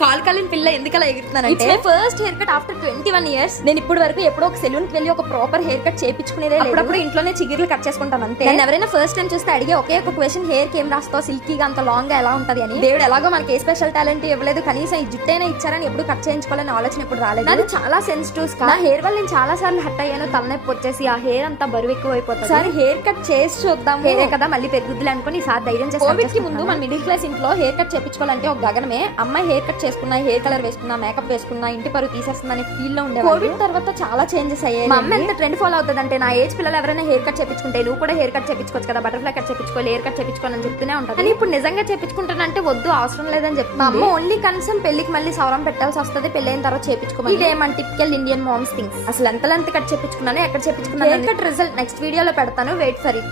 కాలిన పిల్ల ఎందుకలా ఎగురుతున్నానంటే first hair cut after 21 years. నేను ఇప్పుడు వరకు ఎప్పుడో ఒక సెలూన్ కి వెళ్ళి ఒక ప్రాపర్ హెయిర్ కట్ చేయించుకునేదే లేదు. అప్పుడు ఇంట్లోనే చిగుర్లు కట్ చేసుకుంటాను అంతే. నేను ఎవరైనా ఫస్ట్ టైం చూస్తే అడిగే ఒకే ఒక క్వశ్చన్, హెయిర్ కి ఏం రాస్తావు, సిల్కీగా అంత లాంగ్ గా ఎలా ఉంటది అని. దేవుడు ఎలాగో మనకి ఏ స్పెషల్ టాలెంట్ ఇవ్వలేదు, కనీసం ఈ జుట్టైనా ఇచ్చారని ఎప్పుడు కట్ చేయించుకోవాలని ఆలోచన ఎప్పుడు రాలేదు. అది చాలా సెన్సిటివ్. నా హెయిర్ వల్ల నేను చాలా సార్లు హట్ అయ్యాను, తలనొప్పి వచ్చేసి ఆ హెయిర్ అంతా బరువు ఎక్కువ అయిపోతుంది. సరే హెయిర్ కట్ చేసి చూద్దాం, హెయిర్ కదా మళ్ళీ పెరుగుద్దులే అనుకుని ఈసారి ధైర్యం చేసి. కోవిడ్ కి ముందు మన మిడిల్ క్లాస్ ఇంట్లో హెయిర్ కట్ చేయించుకోవాలంటే ఒక గగనమే. అమ్మాయి హెయిర్ కట్ చేసుకున్నా, హెయిర్ కలర్ వేసుకున్నా, మేకప్ వేసుకున్నా, ఇంటి పరువు తీసేస్తుందని ఫీల్ లో ఉండే. కోవిడ్ తర్వాత చాలా చేంజెస్ అయ్యాయి. మా అమ్మ ఎంత ట్రెండ్ ఫాలో అవుతుంది అంటే, నా ఏజ్ పిల్లలు ఎవరైనా హెయిర్ కట్ చేయించుకుంటే నువ్వు కూడా హెయిర్ కట్ చేయించుకోవచ్చు కదా, బటర్ఫ్లై కట్ చేయించుకోవాలి, హెయిర్ కట్ చేయించుకోవాలని చెప్తూనే ఉంటుంది. కానీ ఇప్పుడు నిజంగా చేయించుకుంటానంటే వద్దు, అవసరం లేదని చెప్తాను. మా అమ్మ ఓన్లీ కన్సర్న్ పెళ్లికి మళ్ళీ సవరం పెట్టాల్సి వస్తుంది, పెళ్ళైన తర్వాత చేయించుకోవాలి. ఇదే మన టిపికల్ ఇండియన్ మామ్స్ థింగ్స్. అసలు ఎంత కట్ చేయించుకున్నాను, ఎక్కడ చేయించుకున్నాను, హెయిర్ కట్ రిజల్ట్ నెక్స్ట్ వీడియోలో పెడతాను, వెయిట్ ఫర్ ఇట్.